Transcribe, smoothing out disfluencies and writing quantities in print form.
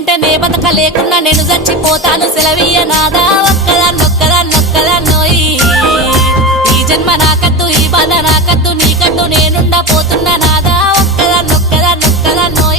నువ్వుంటే నే బతక లేకున్నా నేను చచ్చిపోతాను సెలవీయ నాదా ఒక్కదాన్నోయి ఈ జన్మ నాకద్దు ఈ బాధ నాకద్దు నీకద్దు నేనుండా పోతున్నా నాదా ఒక్కదాన్నోయి